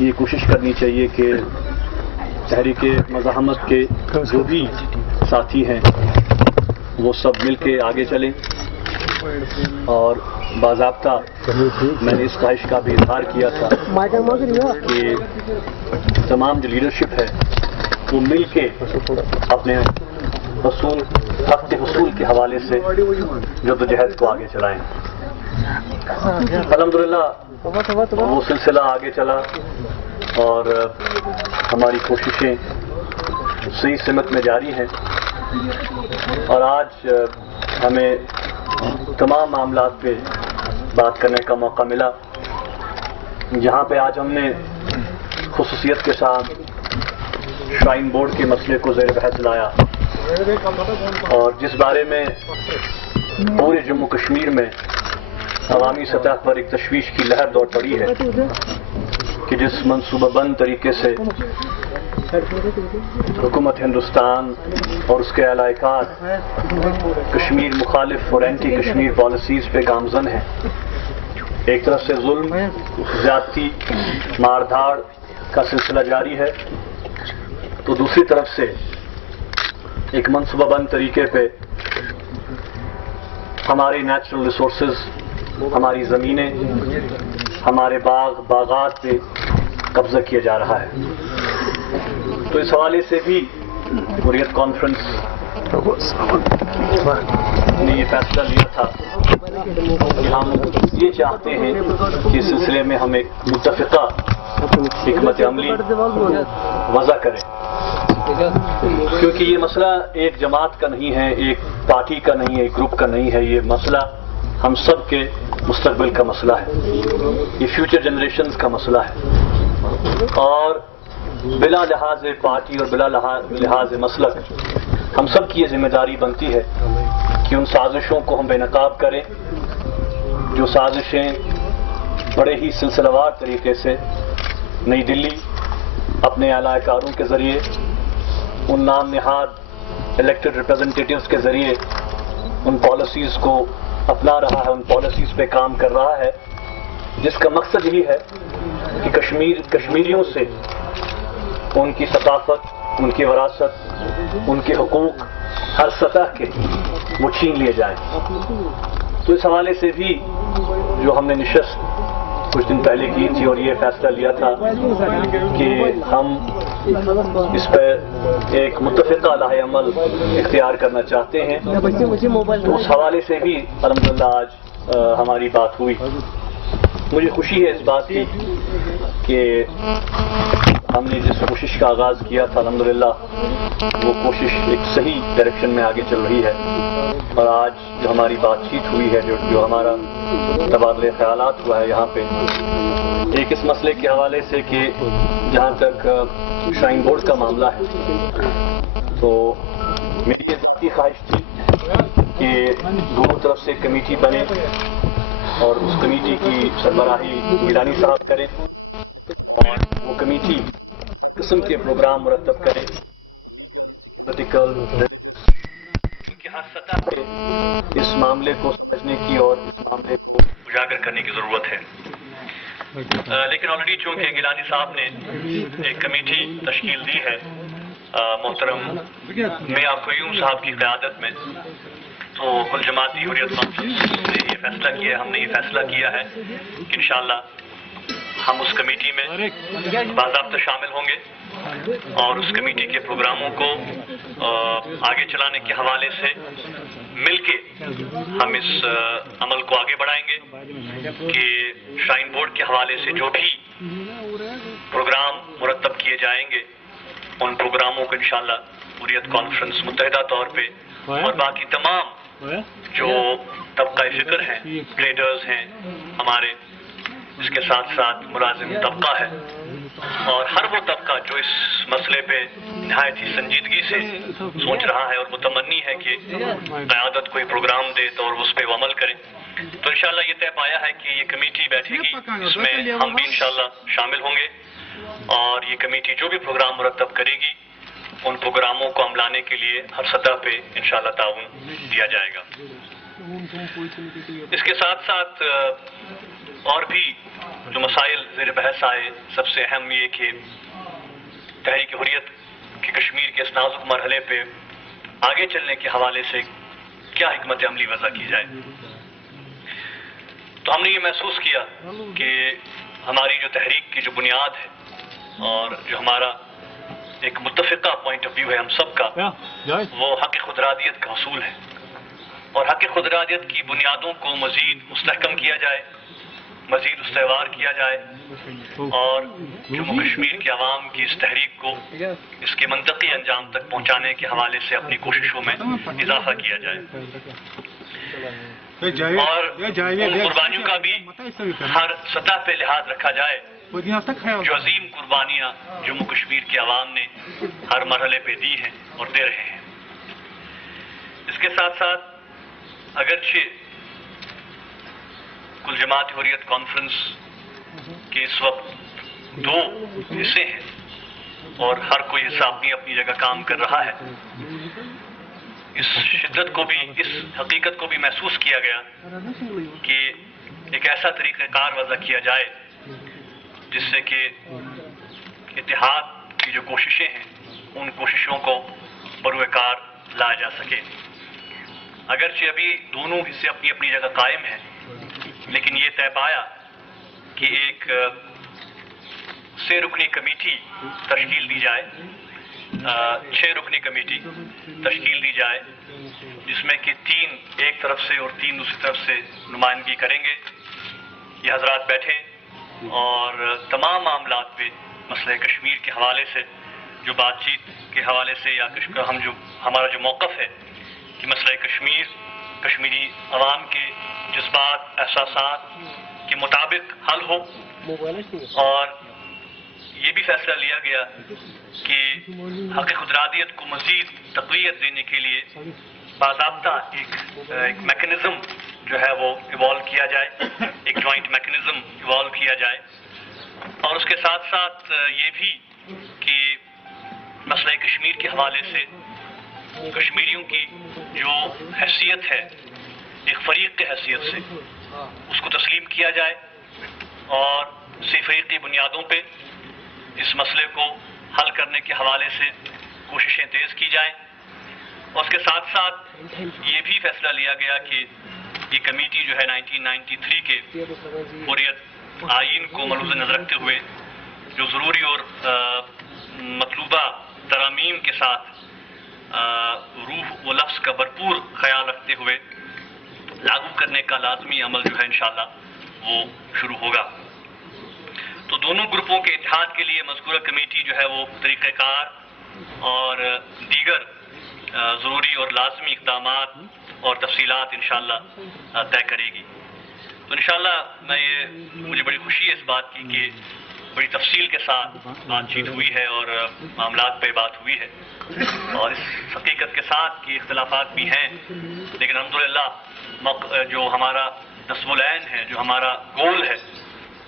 یہ کوشش کرنی چاہیے کہ تحریک مزاحمت کے جو بھی ساتھی ہیں وہ سب مل کے آگے چلیں، اور باضابطہ میں نے اس خواہش کا بھی اظہار کیا تھا کہ تمام جو لیڈرشپ ہے وہ مل کے اپنے حصول کے حوالے سے جدوجہد کو آگے چلائیں۔ الحمدللہ وہ سلسلہ آگے چلا اور ہماری کوششیں صحیح سمت میں جاری ہیں، اور آج ہمیں تمام معاملات پہ بات کرنے کا موقع ملا، جہاں پہ آج ہم نے خصوصیت کے ساتھ شرائن بورڈ کے مسئلے کو زیر بحث لایا، اور جس بارے میں پورے جموں کشمیر میں عوامی سطح پر ایک تشویش کی لہر دوڑ پڑی ہے کہ جس منصوبہ بند طریقے سے حکومت ہندوستان اور اس کے اعلی کار کشمیر مخالف اور اینٹی کشمیر پالیسیز پہ گامزن ہیں، ایک طرف سے ظلم، زیادتی، مار دھاڑ کا سلسلہ جاری ہے، تو دوسری طرف سے ایک منصوبہ بند طریقے پہ ہماری نیچرل ریسورسز، ہماری زمینیں، ہمارے باغات پہ قبضہ کیا جا رہا ہے۔ تو اس حوالے سے بھی حریت کانفرنس نے یہ فیصلہ لیا تھا کہ ہم یہ چاہتے ہیں کہ اس سلسلے میں ہم ایک متفقہ حکمت عملی وضع کریں، کیونکہ یہ مسئلہ ایک جماعت کا نہیں ہے، ایک پارٹی کا نہیں ہے، ایک گروپ کا نہیں ہے، یہ مسئلہ ہم سب کے مستقبل کا مسئلہ ہے، یہ فیوچر جنریشنز کا مسئلہ ہے، اور بلا لحاظ پارٹی اور بلا لحاظ مسلک ہم سب کی یہ ذمہ داری بنتی ہے کہ ان سازشوں کو ہم بے نقاب کریں، جو سازشیں بڑے ہی سلسلہ وار طریقے سے نئی دلی اپنے اعلی کاروں کے ذریعے، ان نام نہاد الیکٹڈ ریپرزنٹیٹیوز کے ذریعے ان پالیسیز کو اپنا رہا ہے، ان پالیسیز پہ کام کر رہا ہے، جس کا مقصد یہی ہے کہ کشمیریوں سے ان کی ثقافت، ان کی وراثت، ان کے حقوق ہر سطح کے وہ چھین لیے جائیں۔ تو اس حوالے سے بھی جو ہم نے نشست کچھ دن پہلے کی تھی اور یہ فیصلہ لیا تھا کہ ہم اس پر ایک متفقہ لاہ عمل اختیار کرنا چاہتے ہیں، تو اس حوالے سے بھی الحمدللہ آج ہماری بات ہوئی۔ مجھے خوشی ہے اس بات کی کہ ہم نے جس کوشش کا آغاز کیا تھا الحمدللہ وہ کوشش ایک صحیح ڈائریکشن میں آگے چل رہی ہے، اور آج جو ہماری بات چیت ہوئی ہے، جو ہمارا تبادلہ خیالات ہوا ہے یہاں پہ، ایک اس مسئلے کے حوالے سے کہ جہاں تک شرائن بورڈ کا معاملہ ہے، تو میری ذاتی خواہش تھی کہ دونوں طرف سے کمیٹی بنے اور اس کمیٹی کی سربراہی گیلانی صاحب کریں، اور وہ کمیٹی قسم کے پروگرام مرتب کرے، کیونکہ ہر سطح پہ اس معاملے کو سمجھنے کی اور اس معاملے کو اجاگر کرنے کی ضرورت ہے۔ لیکن آلریڈی چونکہ گیلانی صاحب نے ایک کمیٹی تشکیل دی ہے محترم میاں قیوم صاحب کی قیادت میں، تو کل جماعتی حریت کانفرنس نے یہ فیصلہ کیا ہے، ہم نے یہ فیصلہ کیا ہے کہ انشاءاللہ ہم اس کمیٹی میں باضابطہ شامل ہوں گے، اور اس کمیٹی کے پروگراموں کو آگے چلانے کے حوالے سے مل کے ہم اس عمل کو آگے بڑھائیں گے کہ شرائن بورڈ کے حوالے سے جو بھی پروگرام مرتب کیے جائیں گے، ان پروگراموں کو انشاءاللہ حریت کانفرنس متحدہ طور پہ اور باقی تمام جو طبقہ فکر ہیں، ٹریڈرز ہیں ہمارے، اس کے ساتھ ساتھ ملازم طبقہ ہے، اور ہر وہ طبقہ جو اس مسئلے پہ نہایت ہی سنجیدگی سے سوچ رہا ہے اور متمنی ہے کہ قیادت کوئی پروگرام دے تو اور اس پہ وہ عمل کریں، تو انشاءاللہ یہ طے پایا ہے کہ یہ کمیٹی بیٹھے گی، اس میں ہم بھی انشاءاللہ شامل ہوں گے، اور یہ کمیٹی جو بھی پروگرام مرتب کرے گی ان پروگراموں کو عملانے کے لیے ہر سطح پہ انشاءاللہ تعاون دیا جائے گا۔ اس کے ساتھ ساتھ اور بھی جو مسائل زیر بحث آئے، سب سے اہم یہ کہ تحریک حریت کی کشمیر کے اس نازک مرحلے پہ آگے چلنے کے حوالے سے کیا حکمت عملی وضع کی جائے۔ تو ہم نے یہ محسوس کیا کہ ہماری جو تحریک کی جو بنیاد ہے اور جو ہمارا ایک متفقہ پوائنٹ آف ویو ہے ہم سب کا، وہ حق خودارادیت کا حصول ہے، اور حق خودارادیت کی بنیادوں کو مزید مستحکم کیا جائے، مزید استوار کیا جائے، اور جموں کشمیر کے عوام کی اس تحریک کو اس کے منطقی انجام تک پہنچانے کے حوالے سے اپنی کوششوں میں اضافہ کیا جائے، اور ان قربانیوں کا بھی ہر سطح پہ لحاظ رکھا جائے جو عظیم قربانیاں جموں کشمیر کے عوام نے ہر مرحلے پہ دی ہیں اور دے رہے ہیں۔ اس کے ساتھ ساتھ اگرچہ کل جماعت حریت کانفرنس کے اس وقت 2 حصے ہیں اور ہر کوئی حصہ اپنی اپنی جگہ کام کر رہا ہے، اس شدت کو بھی، اس حقیقت کو بھی محسوس کیا گیا کہ ایک ایسا طریقہ کار وضع کیا جائے جس سے کہ اتحاد کی جو کوششیں ہیں ان کوششوں کو بروئے کار لایا جا سکے۔ اگرچہ ابھی دونوں حصے اپنی اپنی جگہ قائم ہیں، لیکن یہ طے پایا کہ ایک 6 رکنی کمیٹی تشکیل دی جائے، 6 رکنی کمیٹی تشکیل دی جائے، جس میں کہ 3 ایک طرف سے اور 3 دوسری طرف سے نمائندگی کریں گے۔ یہ حضرات بیٹھیں اور تمام معاملات پہ مسئلہ کشمیر کے حوالے سے جو بات چیت کے حوالے سے یا ہمارا جو موقف ہے کہ مسئلہ کشمیر کشمیری عوام کے جذبات احساسات کے مطابق حل ہو، اور یہ بھی فیصلہ لیا گیا کہ حق خودارادیت کو مزید تقویت دینے کے لیے باضابطہ ایک میکنزم جو ہے وہ ایوالو کیا جائے، ایک جوائنٹ میکنزم ایوالو کیا جائے، اور اس کے ساتھ ساتھ یہ بھی کہ مسئلہ کشمیر کے حوالے سے کشمیریوں کی جو حیثیت ہے ایک فریق کی حیثیت سے اس کو تسلیم کیا جائے، اور اسی فریقی بنیادوں پہ اس مسئلے کو حل کرنے کے حوالے سے کوششیں تیز کی جائیں۔ اور اس کے ساتھ ساتھ یہ بھی فیصلہ لیا گیا کہ یہ کمیٹی جو ہے 1993 کے حریت آئین کو ملحوظ نظر رکھتے ہوئے جو ضروری اور مطلوبہ ترامیم کے ساتھ روح و لفظ کا بھرپور خیال رکھتے ہوئے لاگو کرنے کا لازمی عمل جو ہے انشاءاللہ وہ شروع ہوگا۔ تو دونوں گروپوں کے اتحاد کے لیے مذکورہ کمیٹی جو ہے وہ طریقہ کار اور دیگر ضروری اور لازمی اقدامات اور تفصیلات انشاءاللہ طے کرے گی۔ تو انشاءاللہ مجھے بڑی خوشی ہے اس بات کی کہ بڑی تفصیل کے ساتھ بات چیت ہوئی ہے اور معاملات پہ بات ہوئی ہے، اور اس حقیقت کے ساتھ کہ اختلافات بھی ہیں، لیکن الحمدللہ جو ہمارا نصب العین ہے، جو ہمارا گول ہے،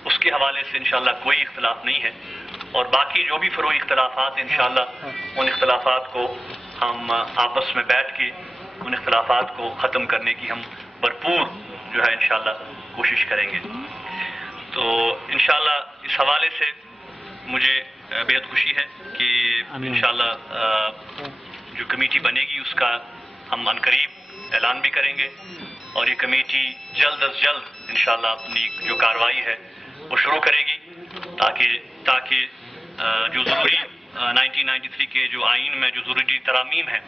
اس کے حوالے سے انشاءاللہ کوئی اختلاف نہیں ہے، اور باقی جو بھی فروعی اختلافات ہیں انشاءاللہ ان اختلافات کو ہم آپس میں بیٹھ کے ان اختلافات کو ختم کرنے کی ہم بھرپور جو ہے انشاءاللہ کوشش کریں گے۔ تو انشاءاللہ اس حوالے سے مجھے بہت خوشی ہے کہ انشاءاللہ جو کمیٹی بنے گی اس کا ہم عنقریب اعلان بھی کریں گے، اور یہ کمیٹی جلد از جلد انشاءاللہ اپنی جو کارروائی ہے وہ شروع کرے گی، تاکہ جو ضروری 1993 کے جو آئین میں جو ضروری ترامیم ہیں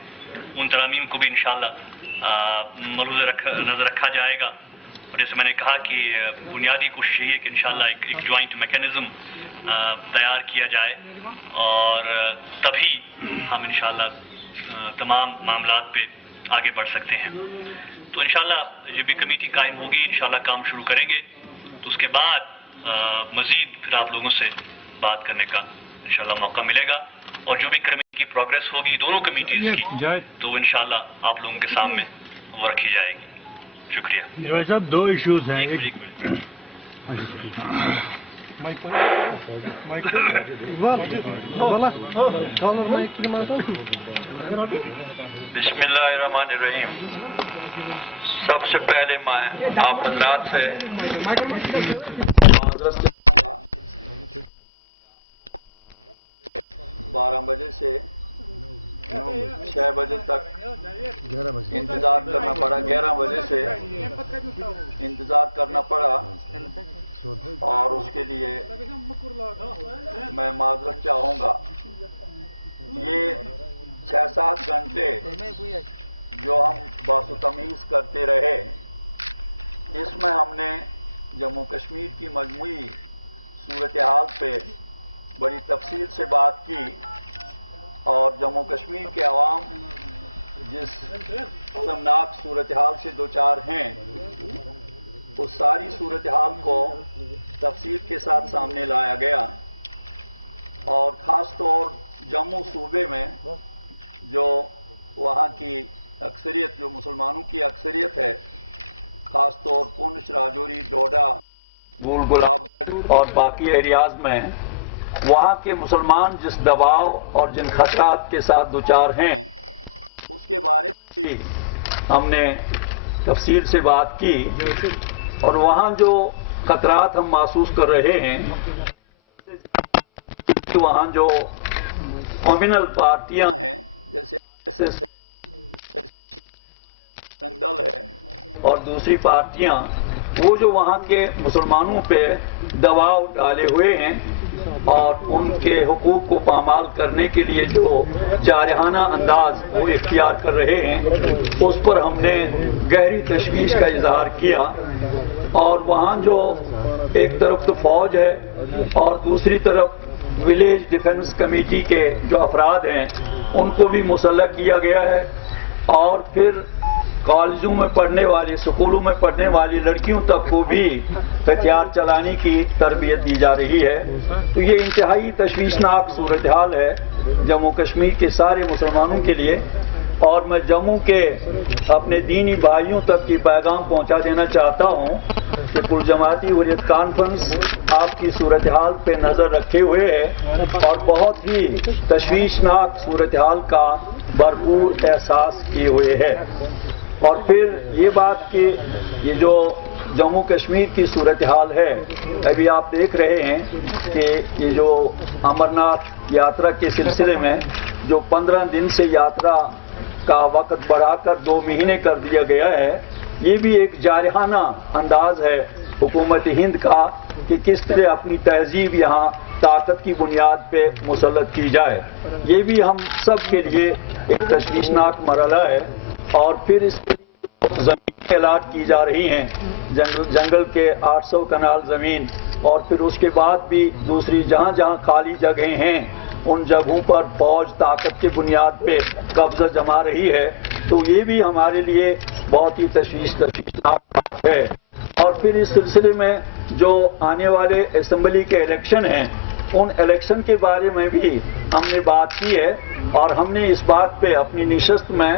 ان ترامیم کو بھی انشاءاللہ ملحوظ نظر رکھا جائے گا، اور جیسے میں نے کہا کہ بنیادی کوشش یہ ہے کہ انشاءاللہ ایک جوائنٹ میکنزم تیار کیا جائے، اور تبھی ہم انشاءاللہ تمام معاملات پہ آگے بڑھ سکتے ہیں۔ تو انشاءاللہ جب بھی کمیٹی قائم ہوگی انشاءاللہ کام شروع کریں گے، تو اس کے بعد مزید پھر آپ لوگوں سے بات کرنے کا انشاءاللہ موقع ملے گا، اور جو بھی کمیٹی کی پروگریس ہوگی دونوں کمیٹیز کی تو انشاءاللہ آپ لوگوں کے سامنے وہ رکھی جائے گی۔ شکریہ۔ جاوید صاحب 2 ایشوز ہیں، بسم اللہ الرحمن الرحیم۔ سب سے پہلے میں آپ حضرات سے گلگلا اور باقی ایریاز میں وہاں کے مسلمان جس دباؤ اور جن خطرات کے ساتھ دوچار ہیں، ہم نے تفصیل سے بات کی، اور وہاں جو خطرات ہم محسوس کر رہے ہیں، وہاں جو کمیونل پارٹیاں اور دوسری پارٹیاں وہ جو وہاں کے مسلمانوں پہ دباؤ ڈالے ہوئے ہیں اور ان کے حقوق کو پامال کرنے کے لیے جو جارحانہ انداز وہ اختیار کر رہے ہیں، اس پر ہم نے گہری تشویش کا اظہار کیا، اور وہاں جو ایک طرف تو فوج ہے اور دوسری طرف ولیج ڈیفنس کمیٹی کے جو افراد ہیں ان کو بھی مسلح کیا گیا ہے، اور پھر کالجوں میں پڑھنے والی، سکولوں میں پڑھنے والی لڑکیوں تک کو بھی ہتھیار چلانے کی تربیت دی جا رہی ہے۔ تو یہ انتہائی تشویشناک صورتحال ہے جموں کشمیر کے سارے مسلمانوں کے لیے، اور میں جموں کے اپنے دینی بھائیوں تک یہ پیغام پہنچا دینا چاہتا ہوں کہ کل جماعتی حریت کانفرنس آپ کی صورتحال پہ نظر رکھے ہوئے ہے اور بہت ہی تشویشناک صورتحال کا بھرپور احساس کیے ہوئے ہے۔ اور پھر یہ بات کہ یہ جو جموں کشمیر کی صورتحال ہے، ابھی آپ دیکھ رہے ہیں کہ یہ جو امرناتھ یاترا کے سلسلے میں جو 15 دن سے یاترا کا وقت بڑھا کر 2 مہینے کر دیا گیا ہے، یہ بھی ایک جارحانہ انداز ہے حکومت ہند کا کہ کس طرح اپنی تہذیب یہاں طاقت کی بنیاد پہ مسلط کی جائے۔ یہ بھی ہم سب کے لیے ایک تشویشناک مرحلہ ہے، اور پھر اس زمین الاٹ کی جا رہی ہیں، جنگل کے 800 کنال زمین، اور پھر اس کے بعد بھی دوسری جہاں جہاں خالی جگہیں ہیں ان جگہوں پر فوج طاقت کی بنیاد پہ قبضہ جما رہی ہے۔ تو یہ بھی ہمارے لیے بہت ہی تشویشناک ہے۔ اور پھر اس سلسلے میں جو آنے والے اسمبلی کے الیکشن ہیں، ان الیکشن کے بارے میں بھی ہم نے بات کی ہے، اور ہم نے اس بات پہ اپنی نشست میں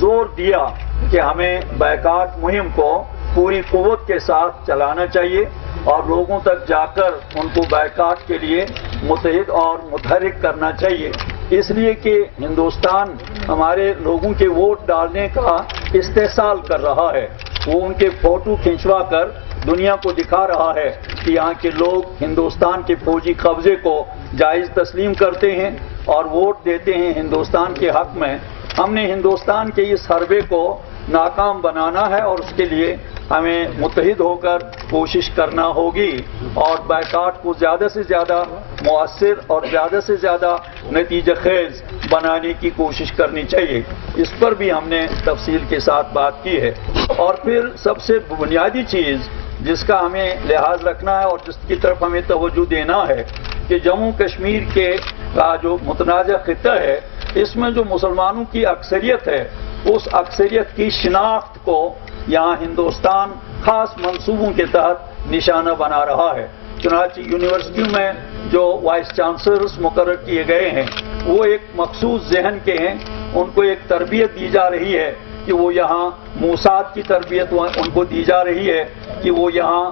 زور دیا کہ ہمیں بائیکاٹ مہم کو پوری قوت کے ساتھ چلانا چاہیے، اور لوگوں تک جا کر ان کو بائیکاٹ کے لیے متحد اور متحرک کرنا چاہیے، اس لیے کہ ہندوستان ہمارے لوگوں کے ووٹ ڈالنے کا استحصال کر رہا ہے۔ وہ ان کے فوٹو کھنچوا کر دنیا کو دکھا رہا ہے کہ یہاں کے لوگ ہندوستان کے فوجی قبضے کو جائز تسلیم کرتے ہیں اور ووٹ دیتے ہیں ہندوستان کے حق میں۔ ہم نے ہندوستان کے اس حربے کو ناکام بنانا ہے، اور اس کے لیے ہمیں متحد ہو کر کوشش کرنا ہوگی، اور بائیکاٹ کو زیادہ سے زیادہ مؤثر اور زیادہ سے زیادہ نتیجہ خیز بنانے کی کوشش کرنی چاہیے۔ اس پر بھی ہم نے تفصیل کے ساتھ بات کی ہے۔ اور پھر سب سے بنیادی چیز جس کا ہمیں لحاظ رکھنا ہے اور جس کی طرف ہمیں توجہ دینا ہے کہ جموں کشمیر کے کا جو متنازع خطہ ہے، اس میں جو مسلمانوں کی اکثریت ہے، اس اکثریت کی شناخت کو یہاں ہندوستان خاص منصوبوں کے تحت نشانہ بنا رہا ہے۔ چنانچہ یونیورسٹیوں میں جو وائس چانسلرز مقرر کیے گئے ہیں وہ ایک مخصوص ذہن کے ہیں، ان کو ایک تربیت دی جا رہی ہے کہ وہ یہاں موساد کی تربیت ان کو دی جا رہی ہے کہ وہ یہاں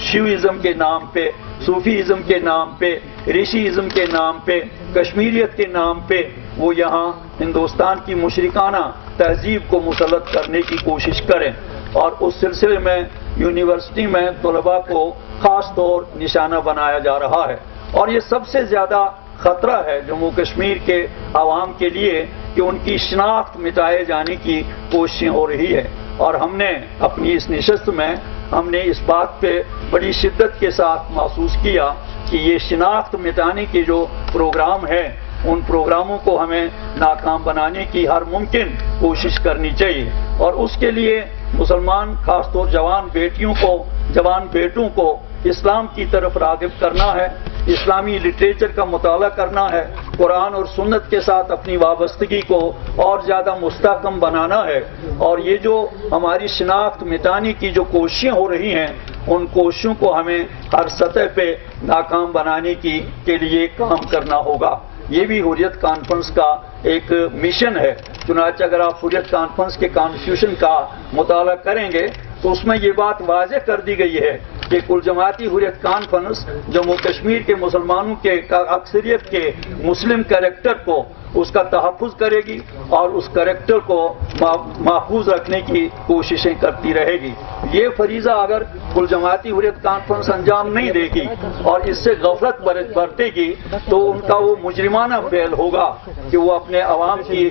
شیوازم کے نام پہ، صوفیزم کے نام پہ، رشیزم کے نام پہ، کشمیریت کے نام پہ وہ یہاں ہندوستان کی مشرکانہ تہذیب کو مسلط کرنے کی کوشش کریں، اور اس سلسلے میں یونیورسٹی میں طلباء کو خاص طور نشانہ بنایا جا رہا ہے۔ اور یہ سب سے زیادہ خطرہ ہے جموں کشمیر کے عوام کے لیے کہ ان کی شناخت مٹائے جانے کی کوششیں ہو رہی ہے، اور ہم نے اپنی اس نشست میں ہم نے اس بات پہ بڑی شدت کے ساتھ محسوس کیا کہ یہ شناخت مٹانے کے جو پروگرام ہے، ان پروگراموں کو ہمیں ناکام بنانے کی ہر ممکن کوشش کرنی چاہیے، اور اس کے لیے مسلمان خاص طور جوان بیٹیوں کو، جوان بیٹوں کو اسلام کی طرف راغب کرنا ہے، اسلامی لٹریچر کا مطالعہ کرنا ہے، قرآن اور سنت کے ساتھ اپنی وابستگی کو اور زیادہ مستحکم بنانا ہے، اور یہ جو ہماری شناخت مٹانے کی جو کوششیں ہو رہی ہیں ان کوششوں کو ہمیں ہر سطح پہ ناکام بنانے کے لیے کام کرنا ہوگا۔ یہ بھی حریت کانفرنس کا ایک مشن ہے۔ چنانچہ اگر آپ حریت کانفرنس کے کانسٹیٹیوشن کا مطالعہ کریں گے تو اس میں یہ بات واضح کر دی گئی ہے کہ کل جماعتی حریت کانفرنس جموں کشمیر کے مسلمانوں کے اکثریت کے مسلم کریکٹر کو اس کا تحفظ کرے گی اور اس کریکٹر کو محفوظ رکھنے کی کوششیں کرتی رہے گی. یہ فریضہ اگر کل جماعتی حریت کانفرنس انجام نہیں دے گی اور اس سے غفلت برتے گی تو ان کا وہ مجرمانہ فعل ہوگا کہ وہ اپنے عوام کی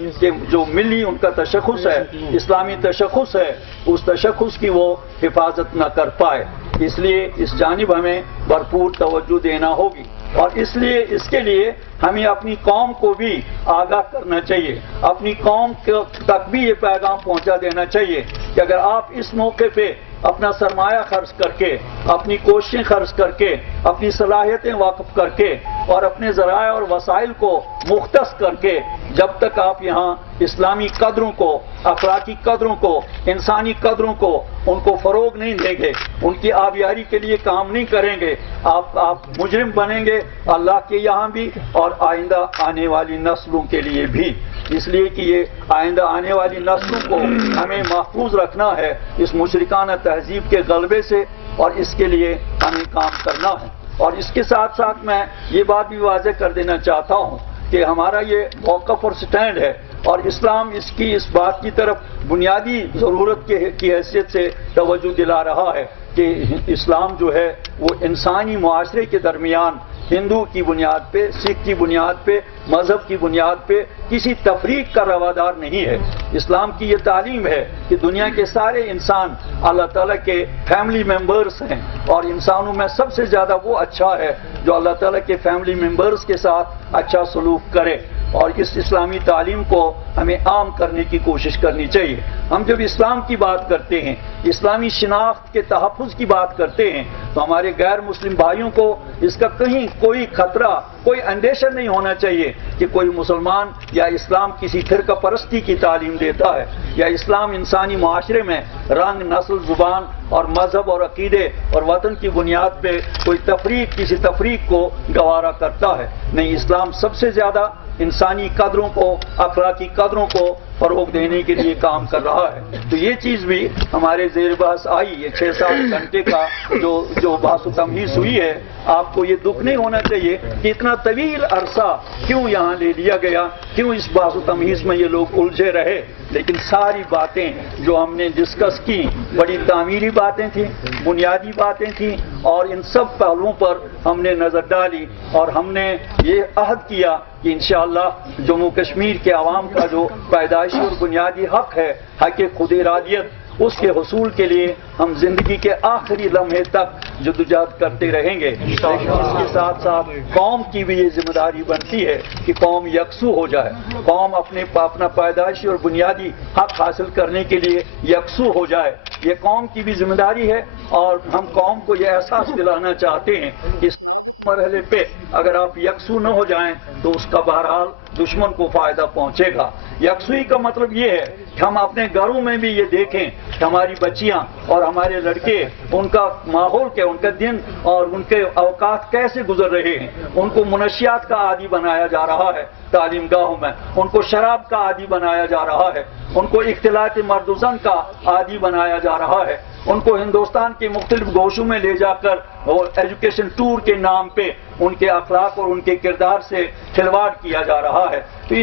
جو ملی ان کا تشخص ہے، اسلامی تشخص ہے، اس تشخص کی وہ حفاظت نہ کر پائے. اس لیے اس جانب ہمیں بھرپور توجہ دینا ہوگی اور اس کے لیے ہمیں اپنی قوم کو بھی آگاہ کرنا چاہیے، اپنی قوم تک بھی یہ پیغام پہنچا دینا چاہیے کہ اگر آپ اس موقع پہ اپنا سرمایہ خرچ کر کے، اپنی کوششیں خرچ کر کے، اپنی صلاحیتیں واقف کر کے اور اپنے ذرائع اور وسائل کو مختص کر کے جب تک آپ یہاں اسلامی قدروں کو، اخلاقی قدروں کو، انسانی قدروں کو ان کو فروغ نہیں دیں گے، ان کی آبیاری کے لیے کام نہیں کریں گے، آپ مجرم بنیں گے اللہ کے یہاں بھی اور آئندہ آنے والی نسلوں کے لیے بھی. اس لیے کہ یہ آئندہ آنے والی نسلوں کو ہمیں محفوظ رکھنا ہے اس مشرکانہ تہذیب کے غلبے سے اور اس کے لیے ہمیں کام کرنا ہے. اور اس کے ساتھ ساتھ میں یہ بات بھی واضح کر دینا چاہتا ہوں کہ ہمارا یہ موقف اور سٹینڈ ہے اور اسلام اس بات کی طرف بنیادی ضرورت کی حیثیت سے توجہ دلا رہا ہے کہ اسلام جو ہے وہ انسانی معاشرے کے درمیان ہندو کی بنیاد پہ، سکھ کی بنیاد پہ، مذہب کی بنیاد پہ کسی تفریق کا روادار نہیں ہے. اسلام کی یہ تعلیم ہے کہ دنیا کے سارے انسان اللہ تعالیٰ کے فیملی ممبرز ہیں اور انسانوں میں سب سے زیادہ وہ اچھا ہے جو اللہ تعالیٰ کے فیملی ممبرز کے ساتھ اچھا سلوک کرے اور اس اسلامی تعلیم کو ہمیں عام کرنے کی کوشش کرنی چاہیے. ہم جب اسلام کی بات کرتے ہیں، اسلامی شناخت کے تحفظ کی بات کرتے ہیں تو ہمارے غیر مسلم بھائیوں کو اس کا کہیں کوئی خطرہ، کوئی اندیشہ نہیں ہونا چاہیے کہ کوئی مسلمان یا اسلام کسی فرقہ پرستی کی تعلیم دیتا ہے یا اسلام انسانی معاشرے میں رنگ، نسل، زبان اور مذہب اور عقیدے اور وطن کی بنیاد پہ کوئی کسی تفریق کو گوارا کرتا ہے. نہیں، اسلام سب سے زیادہ انسانی قدروں کو، اخلاقی قدروں کو فروغ دینے کے لیے کام کر رہا ہے. تو یہ چیز بھی ہمارے زیر بحث آئی. یہ 6-7 گھنٹے کا جو بحث و تمہیز ہوئی ہے، آپ کو یہ دکھ نہیں ہونا چاہیے کہ اتنا طویل عرصہ کیوں یہاں لے لیا گیا، کیوں اس بحث و تمہیز میں یہ لوگ الجھے رہے. لیکن ساری باتیں جو ہم نے ڈسکس کی بڑی تعمیری باتیں تھیں، بنیادی باتیں تھیں اور ان سب پہلوؤں پر ہم نے نظر ڈالی اور ہم نے یہ عہد کیا کہ انشاءاللہ جموں کشمیر کے عوام کا جو پیدائشی اور بنیادی حق ہے، حق خود ارادیت، اس کے حصول کے لیے ہم زندگی کے آخری لمحے تک جدوجہد کرتے رہیں گے. لیکن اس کے ساتھ ساتھ قوم کی بھی یہ ذمہ داری بنتی ہے کہ قوم یکسو ہو جائے، قوم اپنا پیدائشی اور بنیادی حق حاصل کرنے کے لیے یکسو ہو جائے. یہ قوم کی بھی ذمہ داری ہے اور ہم قوم کو یہ احساس دلانا چاہتے ہیں کہ اس مرحلے پہ اگر آپ یکسو نہ ہو جائیں تو اس کا بہرحال دشمن کو فائدہ پہنچے گا. یکسوئی کا مطلب یہ ہے کہ ہم اپنے گھروں میں بھی یہ دیکھیں کہ ہماری بچیاں اور ہمارے لڑکے، ان کا ماحول کیا، ان کا دن اور ان کے اوقات کیسے گزر رہے ہیں. ان کو منشیات کا عادی بنایا جا رہا ہے تعلیم گاہوں میں، ان کو شراب کا عادی بنایا جا رہا ہے، ان کو اختلاط مرد و زن کا عادی بنایا جا رہا ہے، ان کو ہندوستان کے مختلف گوشوں میں لے جا کر اور ایجوکیشن ٹور کے نام پہ ان کے اخلاق اور ان کے کردار سے کھلواڑ کیا جا رہا ہے. تو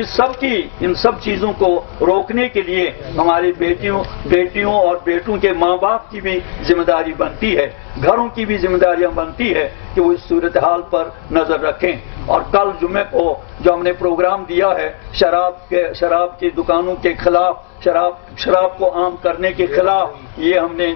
ان سب چیزوں کو روکنے کے لیے ہماری بیٹیوں اور بیٹوں کے ماں باپ کی بھی ذمہ داری بنتی ہے، گھروں کی بھی ذمہ داریاں بنتی ہے کہ وہ اس صورتحال پر نظر رکھیں. اور کل جمعے کو جو ہم نے پروگرام دیا ہے شراب کی دکانوں کے خلاف، شراب کو عام کرنے کے خلاف، یہ ہم نے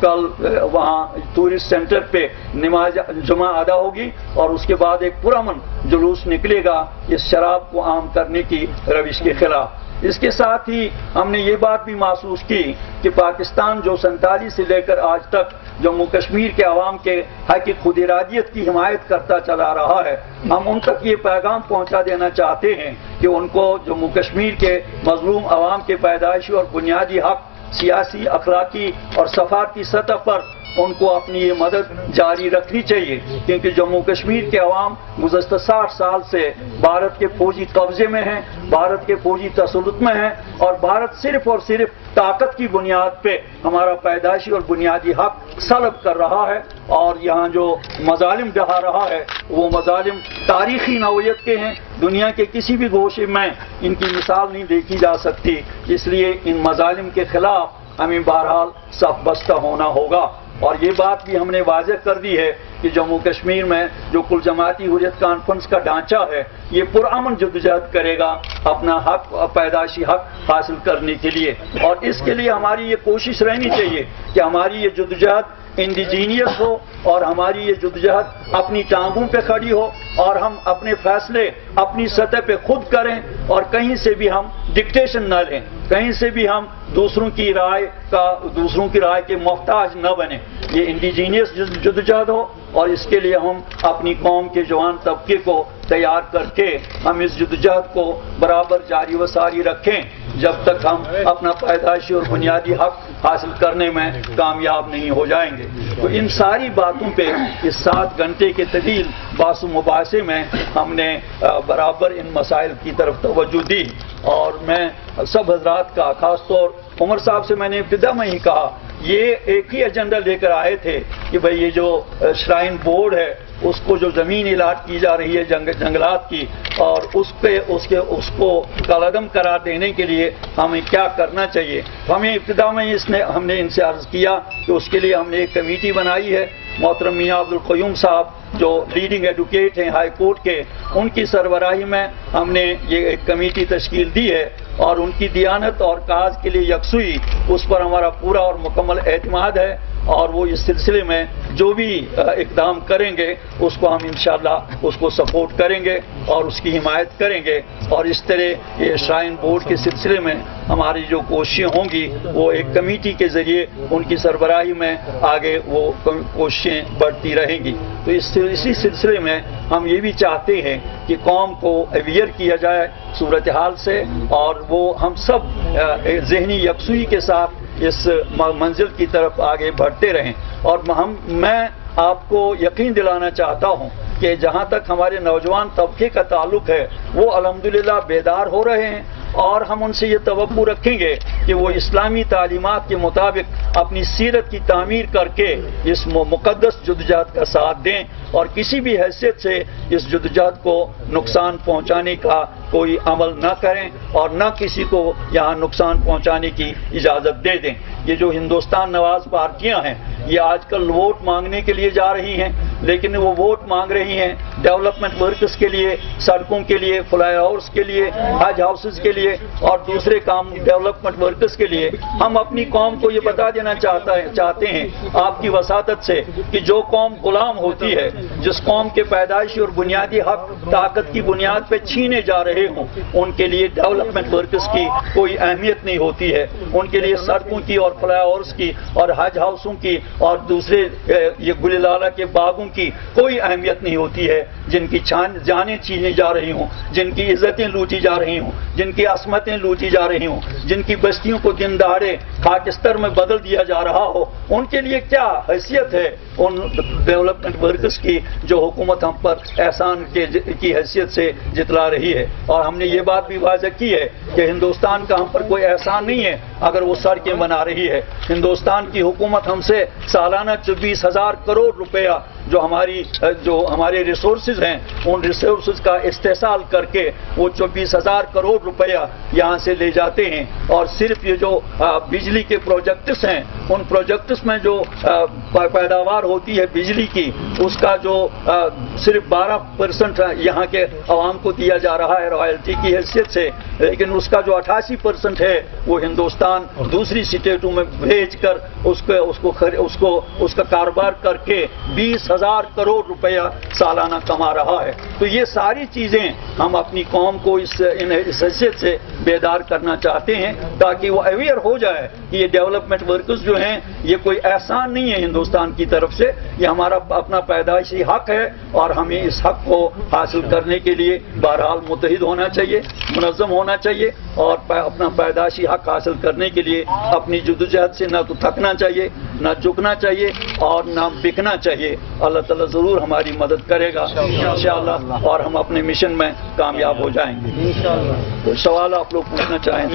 کل وہاں ٹورسٹ سینٹر پہ نماز جمعہ ادا ہوگی اور اس کے بعد ایک پرامن جلوس نکلے گا اس شراب کو عام کرنے کی روش کے خلاف. اس کے ساتھ ہی ہم نے یہ بات بھی محسوس کی کہ پاکستان جو 47 سے لے کر آج تک جموں کشمیر کے عوام کے حق خود ارادیت کی حمایت کرتا چلا رہا ہے، ہم ان تک یہ پیغام پہنچا دینا چاہتے ہیں کہ ان کو جموں کشمیر کے مظلوم عوام کے پیدائشی اور بنیادی حق سیاسی، اخلاقی اور سفارتی سطح پر ان کو اپنی یہ مدد جاری رکھنی چاہیے، کیونکہ جموں کشمیر کے عوام گزشتہ 60 سال سے بھارت کے فوجی قبضے میں ہیں، بھارت کے فوجی تسلط میں ہیں، اور بھارت صرف اور صرف طاقت کی بنیاد پہ ہمارا پیدائشی اور بنیادی حق سلب کر رہا ہے، اور یہاں جو مظالم ڈھا رہا ہے وہ مظالم تاریخی نوعیت کے ہیں، دنیا کے کسی بھی گوشے میں ان کی مثال نہیں دیکھی جا سکتی، اس لیے ان مظالم کے خلاف ہمیں بہرحال صف بستہ ہونا ہوگا۔ اور یہ بات بھی ہم نے واضح کر دی ہے کہ جموں کشمیر میں جو کل جماعتی حریت کانفرنس کا ڈھانچہ ہے یہ پرامن جدوجہد کرے گا اپنا حق، پیدائشی حق حاصل کرنے کے لیے، اور اس کے لیے ہماری یہ کوشش رہنی چاہیے کہ ہماری یہ جدوجہد انڈیجینئس ہو، اور ہماری یہ جدوجہد اپنی ٹانگوں پہ کھڑی ہو، اور ہم اپنے فیصلے اپنی سطح پہ خود کریں، اور کہیں سے بھی ہم ڈکٹیشن نہ لیں، کہیں سے بھی ہم دوسروں کی رائے کے محتاج نہ بنیں۔ یہ انڈیجینئس جدوجہد ہو، اور اس کے لیے ہم اپنی قوم کے جوان طبقے کو تیار کر کے ہم اس جدوجہد کو برابر جاری و ساری رکھیں جب تک ہم اپنا پیدائشی اور بنیادی حق حاصل کرنے میں کامیاب نہیں ہو جائیں گے۔ تو ان ساری باتوں پہ اس 7 گھنٹے کے طویل بحث و مباحثے میں ہم نے برابر ان مسائل کی طرف توجہ دی، اور میں سب حضرات کا، خاص طور عمر صاحب سے میں نے ابتدا میں ہی کہا، یہ ایک ہی ایجنڈا لے کر آئے تھے کہ بھئی یہ جو شرائن بورڈ ہے اس کو جو زمین الاٹ کی جا رہی ہے جنگلات کی، اور اس کو کالعدم قرار دینے کے لیے ہمیں کیا کرنا چاہیے۔ ہمیں ابتدا میں ہم نے ان سے عرض کیا کہ اس کے لیے ہم نے ایک کمیٹی بنائی ہے، محترم میاں عبدالقیوم صاحب جو لیڈنگ ایڈوکیٹ ہیں ہائی کورٹ کے، ان کی سربراہی میں ہم نے یہ ایک کمیٹی تشکیل دی ہے، اور ان کی دیانت اور کاز کے لیے یکسوئی، اس پر ہمارا پورا اور مکمل اعتماد ہے، اور وہ اس سلسلے میں جو بھی اقدام کریں گے اس کو ہم انشاءاللہ اس کو سپورٹ کریں گے اور اس کی حمایت کریں گے، اور اس طرح یہ شرائن بورڈ کے سلسلے میں ہماری جو کوششیں ہوں گی وہ ایک کمیٹی کے ذریعے ان کی سربراہی میں آگے وہ کوششیں بڑھتی رہیں گی۔ تو اسی سلسلے میں ہم یہ بھی چاہتے ہیں کہ قوم کو اویئر کیا جائے صورتحال سے، اور وہ ہم سب ذہنی یکسوئی کے ساتھ اس منزل کی طرف آگے بڑھتے رہیں۔ اور میں آپ کو یقین دلانا چاہتا ہوں کہ جہاں تک ہمارے نوجوان طبقے کا تعلق ہے وہ الحمدللہ بیدار ہو رہے ہیں، اور ہم ان سے یہ توقع رکھیں گے کہ وہ اسلامی تعلیمات کے مطابق اپنی سیرت کی تعمیر کر کے اس مقدس جدوجہد کا ساتھ دیں، اور کسی بھی حیثیت سے اس جدوجہد کو نقصان پہنچانے کا کوئی عمل نہ کریں، اور نہ کسی کو یہاں نقصان پہنچانے کی اجازت دے دیں۔ یہ جو ہندوستان نواز پارٹیاں ہیں یہ آج کل ووٹ مانگنے کے لیے جا رہی ہیں، لیکن وہ ووٹ مانگ رہی ہیں ڈیولپمنٹ ورکس کے لیے، سڑکوں کے لیے، فلائی اوورس کے لیے، حج ہاؤسز کے لیے، اور دوسرے کام ڈیولپمنٹ ورکرز کے لیے۔ ہم اپنی قوم کو یہ بتا دینا چاہتے ہیں آپ کی وساطت سے کہ جو قوم غلام ہوتی ہے، جس قوم کے پیدائشی اور بنیادی حق طاقت کی بنیاد پہ چھینے جا رہے ہوں، ان کے لیے ڈیولپمنٹ ورکرز کی کوئی اہمیت نہیں ہوتی ہے، ان کے لیے سڑکوں کی اور فلائی اوورس کی اور حج ہاؤسوں کی اور دوسرے یہ گل لالہ کے باغوں کی کوئی اہمیت نہیں ہوتی ہے، جن کی جانیں چھینی جا رہی ہوں، جن کی عزتیں لوٹی جا رہی ہوں، جن کی عصمتیں لوٹی جا رہی ہوں، جن کی بستیوں کو دن دہاڑے خاکستر میں بدل دیا جا رہا ہو، ان کے لیے کیا حیثیت ہے ان ڈیولپمنٹ ورکرز کی جو حکومت ہم پر احسان کی حیثیت سے جتلا رہی ہے۔ اور ہم نے یہ بات بھی واضح کی ہے کہ ہندوستان کا ہم پر کوئی احسان نہیں ہے اگر وہ سڑکیں بنا رہی ہے۔ ہندوستان کی حکومت ہم سے سالانہ 24,000 کروڑ روپیہ جو ہمارے ریسورسز ہیں ان ریسورسز کا استحصال کر کے وہ 24,000 کروڑ روپیہ یہاں سے لے جاتے ہیں، اور صرف یہ جو بجلی کے پروجیکٹس ہیں ان پروجیکٹس میں جو پیداوار ہوتی ہے بجلی کی اس کا جو صرف 12% یہاں کے عوام کو دیا جا رہا ہے رائلٹی کی حیثیت سے، لیکن اس کا جو 88% ہے وہ ہندوستان دوسری اسٹیٹوں میں بھیج کر اس کا کاروبار کر کے 20,000 کروڑ روپیہ سالانہ کما رہا ہے۔ تو یہ ساری چیزیں ہم اپنی قوم کو اس حیثیت سے بیدار کرنا چاہتے ہیں تاکہ وہ اویئر ہو جائے کہ یہ ڈیولپمنٹ ورکرز جو ہیں یہ کوئی احسان نہیں ہے ہندوستان کی طرف سے، یہ ہمارا اپنا پیدائشی حق ہے، اور ہمیں اس حق کو حاصل کرنے کے لیے بہرحال متحد ہونا چاہیے، منظم ہونا چاہیے، اور اپنا پیدائشی حق حاصل کرنے کے لیے اپنی جدوجہد سے نہ تو تھکنا چاہیے، نہ جھکنا چاہیے اور نہ بکنا چاہیے۔ اللہ تعالیٰ ضرور ہماری مدد کرے گا انشاءاللہ، اور ہم اپنے مشن میں کامیاب ہو جائیں گے۔ تو سوال آپ لوگ پوچھنا چاہیں؟